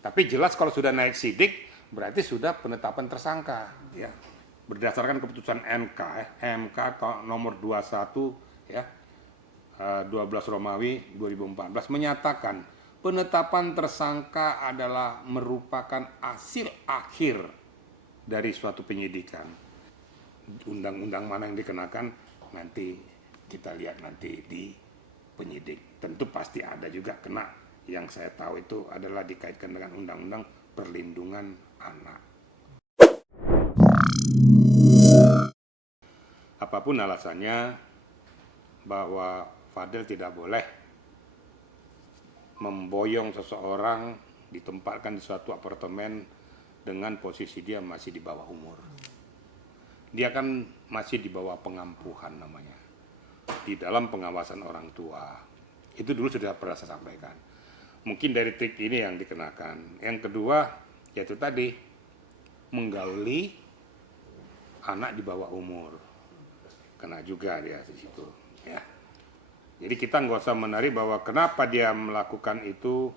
Tapi jelas kalau sudah naik sidik berarti sudah penetapan tersangka, ya. Berdasarkan keputusan MK nomor 21 ya 12 Romawi 2014 menyatakan penetapan tersangka adalah merupakan hasil akhir dari suatu penyidikan. Undang-undang mana yang dikenakan nanti kita lihat nanti di penyidik. Tentu pasti ada juga kena, yang saya tahu itu adalah dikaitkan dengan undang-undang perlindungan anak. Apapun alasannya bahwa Fadel tidak boleh memboyong seseorang ditempatkan di suatu apartemen dengan posisi dia masih di bawah umur. Dia kan masih di bawah pengampuhan namanya, di dalam pengawasan orang tua. Itu dulu sudah pernah saya sampaikan. Mungkin dari trik ini yang dikenakan. Yang kedua, yaitu tadi, menggauli anak di bawah umur. Kena juga dia di situ. Ya. Jadi kita nggak usah menarik bahwa kenapa dia melakukan itu,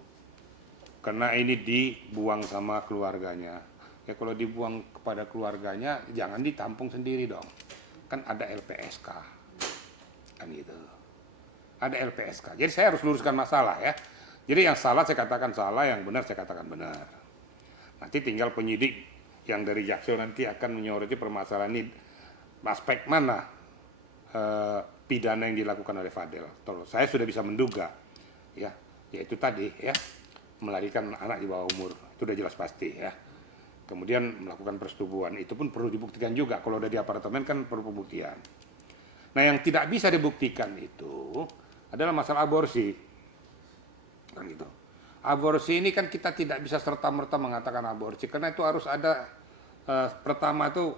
karena ini dibuang sama keluarganya. Ya kalau dibuang kepada keluarganya, jangan ditampung sendiri dong. Kan ada LPSK. Kan gitu. Ada LPSK. Jadi saya harus luruskan masalah ya. Jadi yang salah saya katakan salah, yang benar saya katakan benar. Nanti tinggal penyidik yang dari Jaksel nanti akan menyoroti permasalahan ini. Aspek mana pidana yang dilakukan oleh Fadel. Saya sudah bisa menduga, ya, yaitu tadi ya, melarikan anak di bawah umur, itu sudah jelas pasti ya. Kemudian melakukan persetubuhan, itu pun perlu dibuktikan juga. Kalau udah di apartemen kan perlu pembuktian. Nah yang tidak bisa dibuktikan itu adalah masalah aborsi, kan gitu. Aborsi ini kan kita tidak bisa serta-merta mengatakan aborsi, karena itu harus ada pertama itu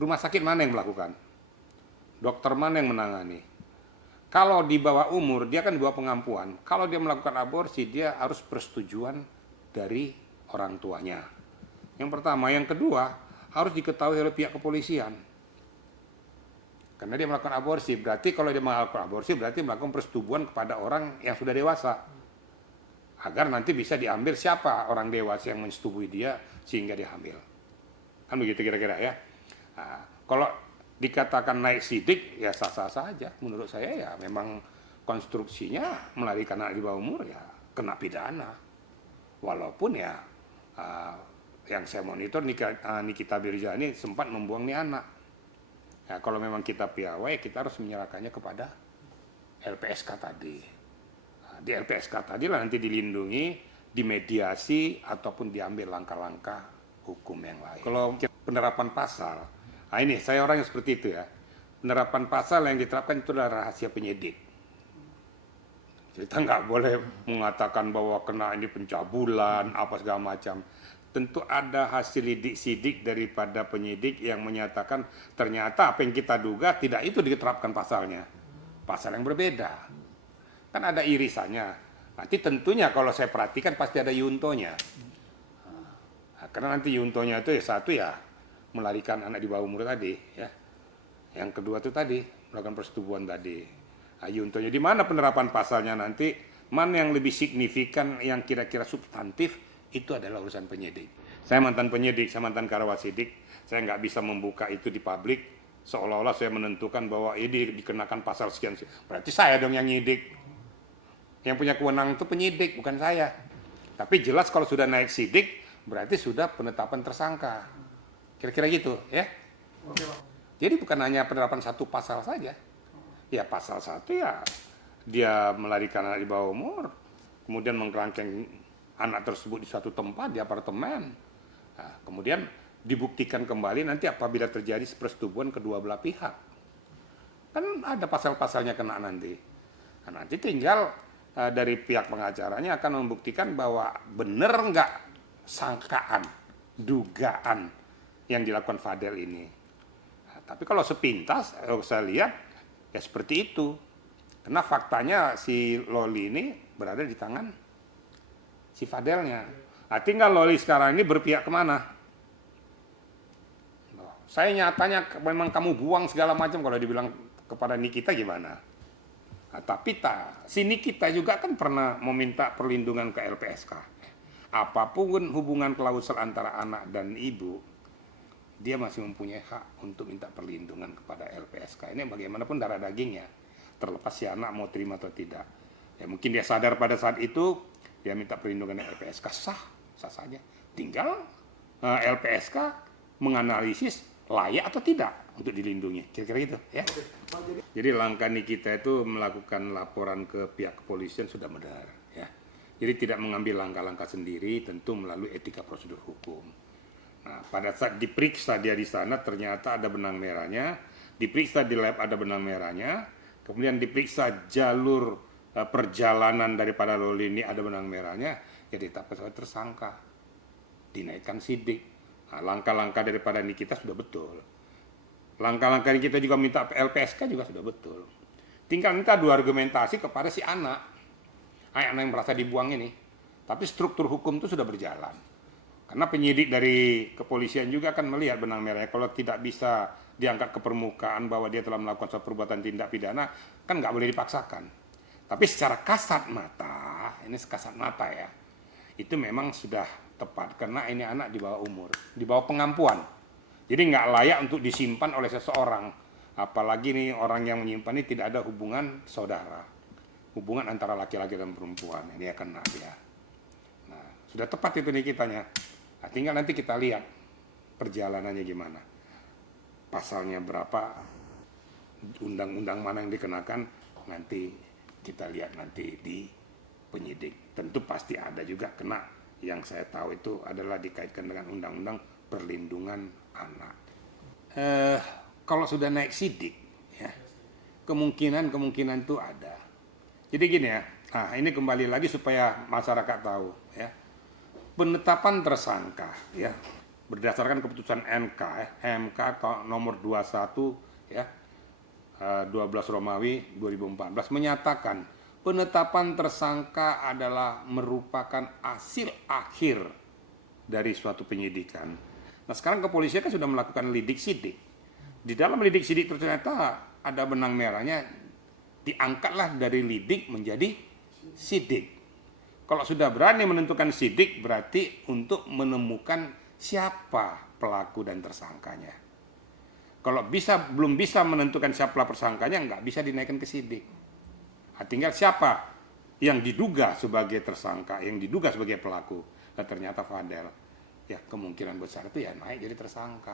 rumah sakit mana yang melakukan, dokter mana yang menangani. Kalau di bawah umur, dia kan di bawah pengampuan. Kalau dia melakukan aborsi, dia harus persetujuan dari orang tuanya. Yang pertama. Yang kedua, harus diketahui oleh pihak kepolisian. Karena dia melakukan aborsi, berarti kalau dia melakukan aborsi, berarti melakukan persetubuhan kepada orang yang sudah dewasa. Agar nanti bisa diambil siapa orang dewasa yang mensetubui dia, sehingga dia hamil. Kan begitu kira-kira ya. Nah, kalau dikatakan naik sidik, ya sah-sah saja. Menurut saya ya memang konstruksinya melarikan anak di bawah umur ya kena pidana. Walaupun ya yang saya monitor Nikita Mirzani sempat membuang nih anak. Ya kalau memang kita piawai, kita harus menyerahkannya kepada LPSK tadi. Nah, di LPSK tadi lah nanti dilindungi, dimediasi, ataupun diambil langkah-langkah hukum yang lain. Kalau penerapan pasal, nah ini saya orang yang seperti itu ya. Penerapan pasal yang diterapkan itu adalah rahasia penyidik. Kita nggak boleh mengatakan bahwa kena ini pencabulan, apa segala macam. Tentu ada hasil sidik daripada penyidik yang menyatakan ternyata apa yang kita duga tidak itu diterapkan pasalnya. Pasal yang berbeda. Kan ada irisannya. Nanti tentunya kalau saya perhatikan pasti ada yuntonya. Nah, karena nanti yuntonya itu ya satu ya melarikan anak di bawah umur tadi ya. Yang kedua itu tadi melakukan persetubuhan tadi. Nah, yuntonya di mana penerapan pasalnya nanti, mana yang lebih signifikan, yang kira-kira substantif, itu adalah urusan penyidik. Saya mantan penyidik, saya mantan karawasidik, saya nggak bisa membuka itu di publik seolah-olah saya menentukan bahwa ini dikenakan pasal sekian. Berarti saya dong yang nyidik. Yang punya kewenangan itu penyidik, bukan saya. Tapi jelas kalau sudah naik sidik berarti sudah penetapan tersangka. Kira-kira gitu ya. Oke, Pak. Jadi bukan hanya penerapan satu pasal saja. Ya pasal satu ya dia melarikan anak di bawah umur, kemudian mengkerangkeng anak tersebut di suatu tempat di apartemen. Nah, kemudian dibuktikan kembali nanti apabila terjadi persetubuhan kedua belah pihak. Kan ada pasal-pasalnya kena nanti. Nah, nanti tinggal dari pihak pengacaranya akan membuktikan bahwa benar nggak sangkaan, dugaan yang dilakukan Fadel ini. Nah, tapi kalau sepintas saya lihat ya seperti itu. Karena faktanya si Loli ini berada di tangan si Fadelnya. Nah, tinggal Loli sekarang ini berpihak kemana? Saya nyatanya memang kamu buang segala macam, kalau dibilang kepada Nikita gimana? Nah, tapi si Nikita juga kan pernah meminta perlindungan ke LPSK. Apapun hubungan klausel antara anak dan ibu, dia masih mempunyai hak untuk minta perlindungan kepada LPSK. Ini bagaimanapun darah dagingnya, terlepas si anak mau terima atau tidak. Ya mungkin dia sadar pada saat itu, dia minta perlindungan LPSK, sah saja. Tinggal LPSK menganalisis layak atau tidak untuk dilindungi, kira-kira gitu ya. Jadi langkah kita itu melakukan laporan ke pihak kepolisian sudah benar ya. Jadi tidak mengambil langkah-langkah sendiri, tentu melalui etika prosedur hukum. Nah, pada saat diperiksa dia di sana ternyata ada benang merahnya, diperiksa di lab ada benang merahnya, kemudian diperiksa jalur perjalanan daripada Loli ini ada benang merahnya, ya ditetapkan sebagai tersangka, dinaikkan sidik. Nah, langkah-langkah daripada Nikita sudah betul. Langkah-langkah kita juga minta LPSK juga sudah betul. Tinggal minta dua argumentasi kepada si anak yang merasa dibuang ini. Tapi struktur hukum itu sudah berjalan. Karena penyidik dari kepolisian juga akan melihat benang merahnya. Kalau tidak bisa diangkat ke permukaan bahwa dia telah melakukan suatu perbuatan tindak pidana, kan nggak boleh dipaksakan. Tapi secara kasat mata, ini kasat mata ya, itu memang sudah tepat. Karena ini anak di bawah umur, di bawah pengampuan. Jadi nggak layak untuk disimpan oleh seseorang. Apalagi nih orang yang menyimpan ini tidak ada hubungan saudara. Hubungan antara laki-laki dan perempuan. Ini akan ya. Nah, sudah tepat itu nih kitanya. Nah, tinggal nanti kita lihat perjalanannya gimana. Pasalnya berapa, undang-undang mana yang dikenakan, nanti kita lihat nanti di penyidik. Tentu pasti ada juga kena, yang saya tahu itu adalah dikaitkan dengan undang-undang perlindungan anak. Kalau sudah naik sidik, ya, kemungkinan itu ada. Jadi gini ya, nah ini kembali lagi supaya masyarakat tahu ya. Penetapan tersangka ya berdasarkan keputusan MK nomor 21 ya 12 Romawi 2014 menyatakan penetapan tersangka adalah merupakan hasil akhir dari suatu penyidikan. Nah sekarang kepolisian kan sudah melakukan lidik sidik. Di dalam lidik sidik ternyata ada benang merahnya, diangkatlah dari lidik menjadi sidik. Kalau sudah berani menentukan sidik berarti untuk menemukan siapa pelaku dan tersangkanya. Kalau belum bisa menentukan siapa tersangkanya, nggak bisa dinaikkan ke sidik. Nah, tinggal siapa yang diduga sebagai tersangka, yang diduga sebagai pelaku, dan ternyata Fadel, ya kemungkinan besar itu ya naik jadi tersangka.